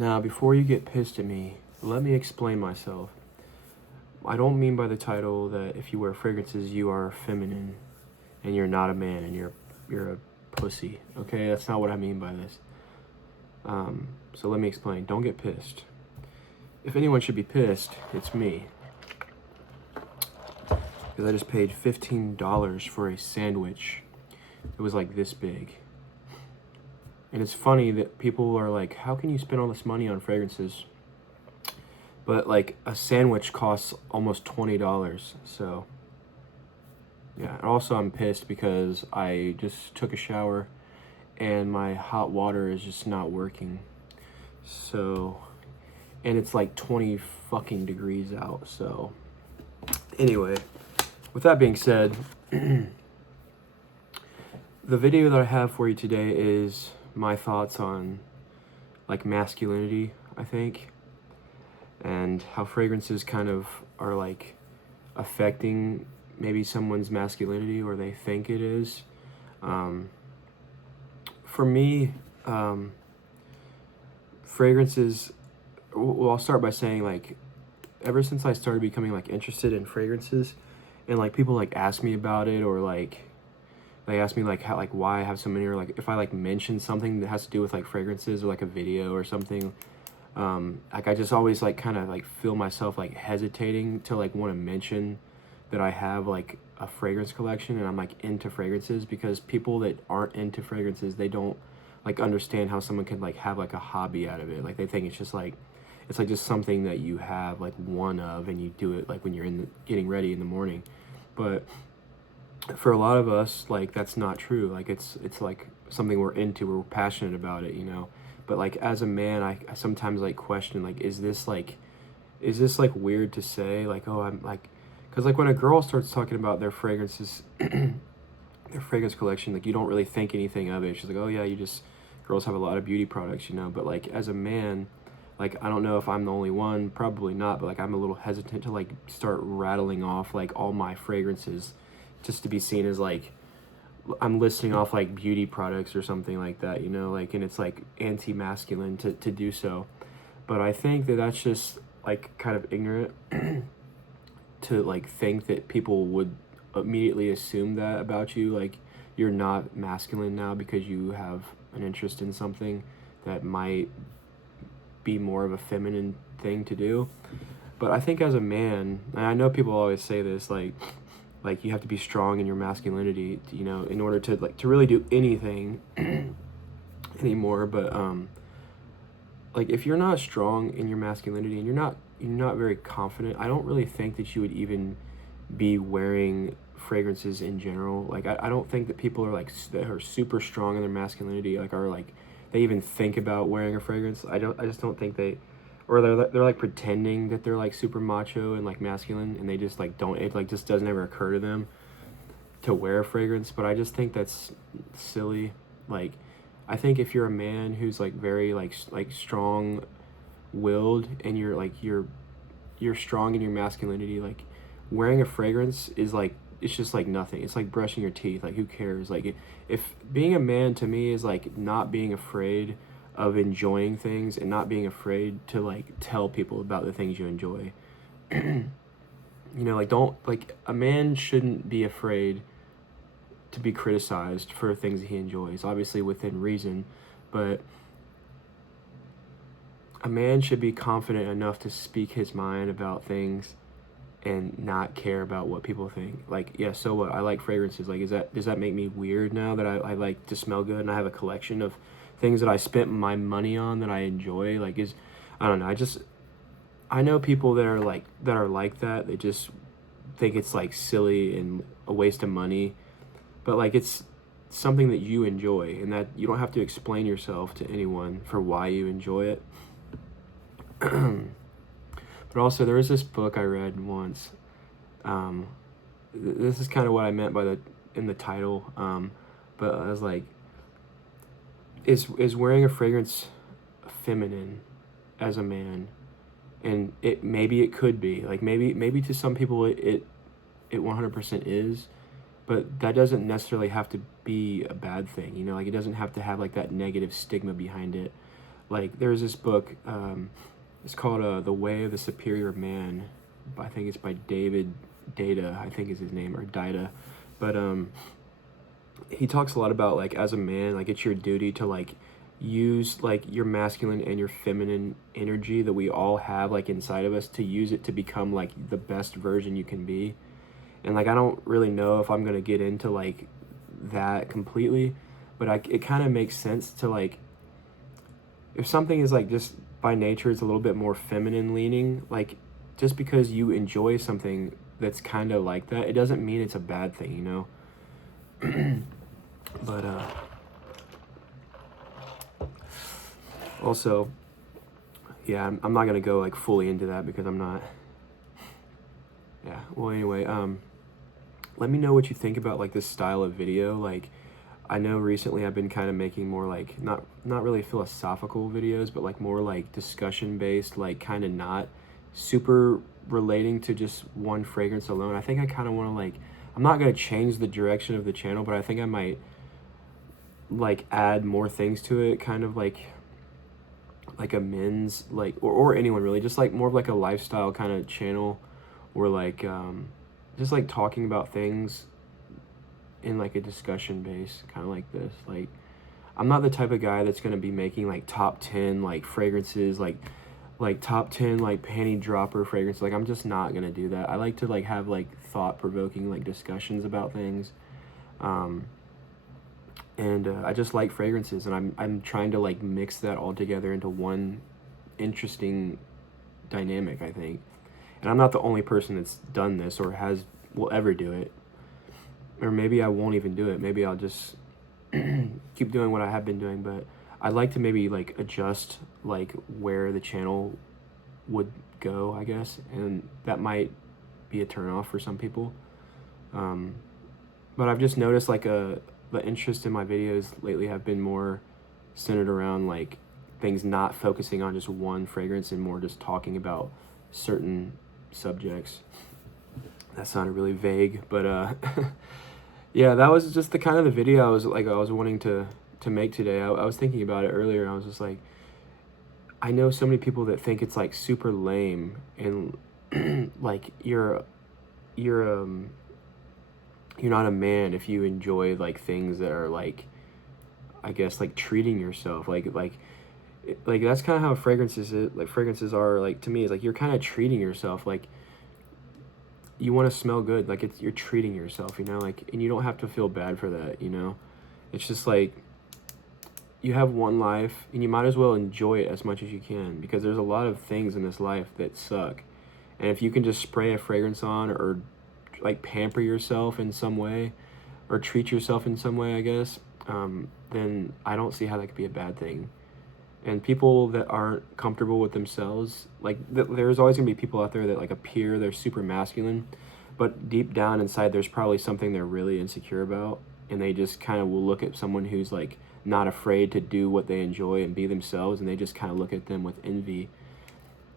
Now, before you get pissed at me, let me explain myself. I don't mean by the title that if you wear fragrances, you are feminine and you're not a man and you're a pussy. Okay, that's not what I mean by this. So let me explain. Don't get pissed. If anyone should be pissed, it's me. Because I just paid $15 for a sandwich. It was like this big. And it's funny that people are like, how can you spend all this money on fragrances? But like a sandwich costs almost $20. So yeah, and also I'm pissed because I just took a shower and my hot water is just not working. So, and it's like 20 fucking degrees out. So anyway, with that being said, the video that I have for you today is my thoughts on like masculinity, I think, and how fragrances kind of are like affecting maybe someone's masculinity, or they think it is. For me, fragrances, well, I'll start by saying, like, ever since I started becoming like interested in fragrances, and like people like ask me about it, or like they ask me like how, like why I have so many, or like if I like mention something that has to do with like fragrances or like a video or something, like I just always like kind of like feel myself like hesitating to like want to mention that I have like a fragrance collection and I'm like into fragrances, because people that aren't into fragrances, they don't like understand how someone can like have like a hobby out of it. Like they think it's just like, it's like just something that you have like one of, and you do it like when you're getting ready in the morning. But for a lot of us, like that's not true. Like it's like something we're into, we're passionate about it, you know. But like as a man, I sometimes like question, like, is this like weird to say? Like, oh, I'm like, because like when a girl starts talking about their fragrances, their fragrance collection, like you don't really think anything of it. She's like, oh yeah, girls have a lot of beauty products, you know. But like as a man, like I don't know if I'm the only one, probably not, but like I'm a little hesitant to like start rattling off like all my fragrances, just to be seen as like I'm listing off like beauty products or something like that, you know, like, and it's like anti-masculine to do so. But I think that that's just like kind of ignorant to like think that people would immediately assume that about you, like you're not masculine now because you have an interest in something that might be more of a feminine thing to do. But I think as a man, and I know people always say this, like you have to be strong in your masculinity, you know, in order to like to really do anything anymore. But like if you're not strong in your masculinity and you're not very confident, I don't really think that you would even be wearing fragrances in general. Like I don't think that people are like that are super strong in their masculinity, like are like they even think about wearing a fragrance. I just don't think they, or they're like pretending that they're like super macho and like masculine, and they just like don't, it like just doesn't ever occur to them to wear a fragrance. But I just think that's silly. Like I think if you're a man who's like very like strong willed, and you're like you're strong in your masculinity, like wearing a fragrance is like, it's just like nothing. It's like brushing your teeth. Like who cares? Like if being a man to me is like not being afraid of enjoying things and not being afraid to like tell people about the things you enjoy. You know, like don't, like a man shouldn't be afraid to be criticized for things that he enjoys, obviously within reason, but a man should be confident enough to speak his mind about things and not care about what people think. Like, yeah, so what? I like fragrances. Like, does that make me weird now that I like to smell good and I have a collection of things that I spent my money on that I enjoy? Like, I don't know. I know people that are like that. They just think it's like silly and a waste of money. But like it's something that you enjoy, and that you don't have to explain yourself to anyone for why you enjoy it. But also, there was this book I read once. This is kind of what I meant by in the title. But I was like, is wearing a fragrance feminine as a man? And maybe it could be, like maybe to some people it 100% is, but that doesn't necessarily have to be a bad thing, you know. Like it doesn't have to have like that negative stigma behind it. Like there's this book, it's called The Way of the Superior Man. I think it's by David Data, I think is his name, or Dida. But he talks a lot about like as a man, like it's your duty to like use like your masculine and your feminine energy that we all have like inside of us, to use it to become like the best version you can be. And like I don't really know if I'm gonna get into like that completely, but it kind of makes sense to like, if something is like just by nature it's a little bit more feminine leaning, like just because you enjoy something that's kind of like that, it doesn't mean it's a bad thing, you know. But also, yeah, I'm not gonna go like fully into that because I'm not. Yeah. Well, anyway, let me know what you think about like this style of video. Like, I know recently I've been kind of making more like not really philosophical videos, but like more like discussion based, like kind of not super relating to just one fragrance alone. I think I kind of want to like, I'm not gonna change the direction of the channel, but I think I might like add more things to it, kind of like a men's like, or anyone really, just like more of like a lifestyle kind of channel, or like just like talking about things in like a discussion base, kind of like this. Like I'm not the type of guy that's going to be making like top 10 like fragrances, like top 10 like panty dropper fragrances. Like I'm just not going to do that. I like to like have like thought-provoking like discussions about things. And I just like fragrances, and I'm trying to like mix that all together into one interesting dynamic, I think. And I'm not the only person that's done this or will ever do it. Or maybe I won't even do it. Maybe I'll just keep doing what I have been doing. But I'd like to maybe like adjust like where the channel would go, I guess. And that might be a turnoff for some people. But I've just noticed like the interest in my videos lately have been more centered around like things not focusing on just one fragrance and more just talking about certain subjects. That sounded really vague, but yeah, that was just the kind of the video I was wanting to make today. I was thinking about it earlier, and I was just like, I know so many people that think it's like super lame, and like you're not a man if you enjoy like things that are like, I guess, like treating yourself, like that's kind of how fragrances are, like to me, is like you're kind of treating yourself, like you want to smell good, like you're treating yourself, you know, like, and you don't have to feel bad for that, you know. It's just like you have one life and you might as well enjoy it as much as you can, because there's a lot of things in this life that suck, and if you can just spray a fragrance on, or like pamper yourself in some way, or treat yourself in some way, I guess, then I don't see how that could be a bad thing. And people that aren't comfortable with themselves, like there's always gonna be people out there that like appear they're super masculine, but deep down inside there's probably something they're really insecure about, and they just kind of will look at someone who's like not afraid to do what they enjoy and be themselves, and they just kind of look at them with envy.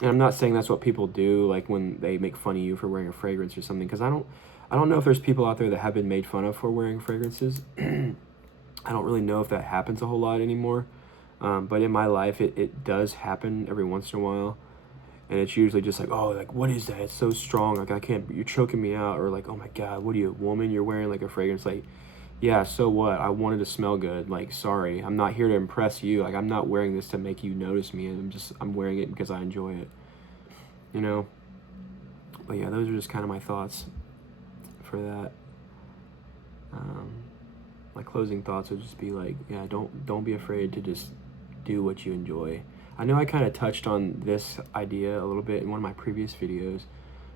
And I'm not saying that's what people do, like when they make fun of you for wearing a fragrance or something, because I don't know if there's people out there that have been made fun of for wearing fragrances. I don't really know if that happens a whole lot anymore, but in my life it does happen every once in a while, and it's usually just like, oh, like what is that? It's so strong, like I can't. You're choking me out, or like, oh my god, what are you, a woman? You're wearing like a fragrance, like. Yeah, so what? I wanted to smell good. Like, sorry, I'm not here to impress you. Like, I'm not wearing this to make you notice me. I'm wearing it because I enjoy it, you know? But yeah, those are just kind of my thoughts for that. My closing thoughts would just be like, yeah, don't be afraid to just do what you enjoy. I know I kind of touched on this idea a little bit in one of my previous videos,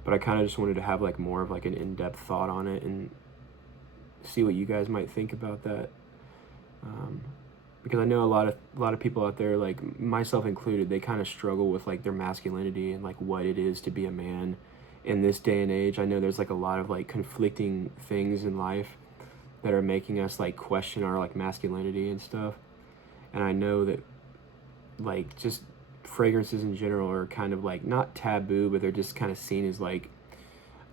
but I kind of just wanted to have like more of like an in-depth thought on it, and see what you guys might think about that, because I know a lot of people out there, like myself included, they kind of struggle with like their masculinity and like what it is to be a man in this day and age. I know there's like a lot of like conflicting things in life that are making us like question our like masculinity and stuff, and I know that like just fragrances in general are kind of like not taboo, but they're just kind of seen as like,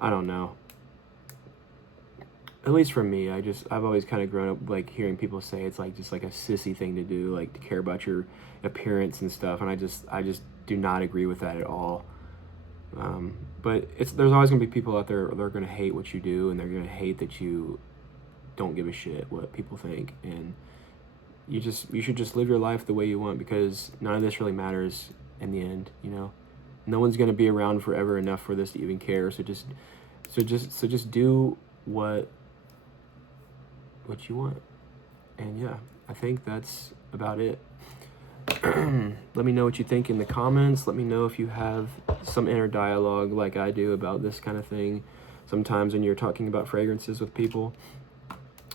I don't know, at least for me, I've always kind of grown up like hearing people say it's like just like a sissy thing to do, like to care about your appearance and stuff, and I just do not agree with that at all. But there's always gonna be people out there that are gonna hate what you do, and they're gonna hate that you don't give a shit what people think, and you should just live your life the way you want, because none of this really matters in the end. No one's gonna be around forever enough for this to even care. So just do what you want. And yeah, I think that's about it. Let me know what you think in the comments. Let me know if you have some inner dialogue like I do about this kind of thing sometimes when you're talking about fragrances with people.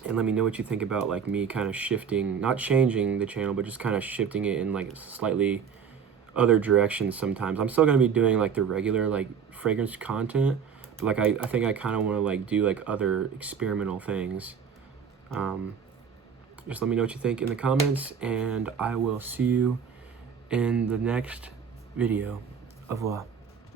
And let me know what you think about like me kind of shifting, not changing the channel, but just kind of shifting it in like slightly other directions sometimes. I'm still going to be doing like the regular like fragrance content, but like I think I kind of want to like do like other experimental things. Just let me know what you think in the comments, and I will see you in the next video. Au revoir.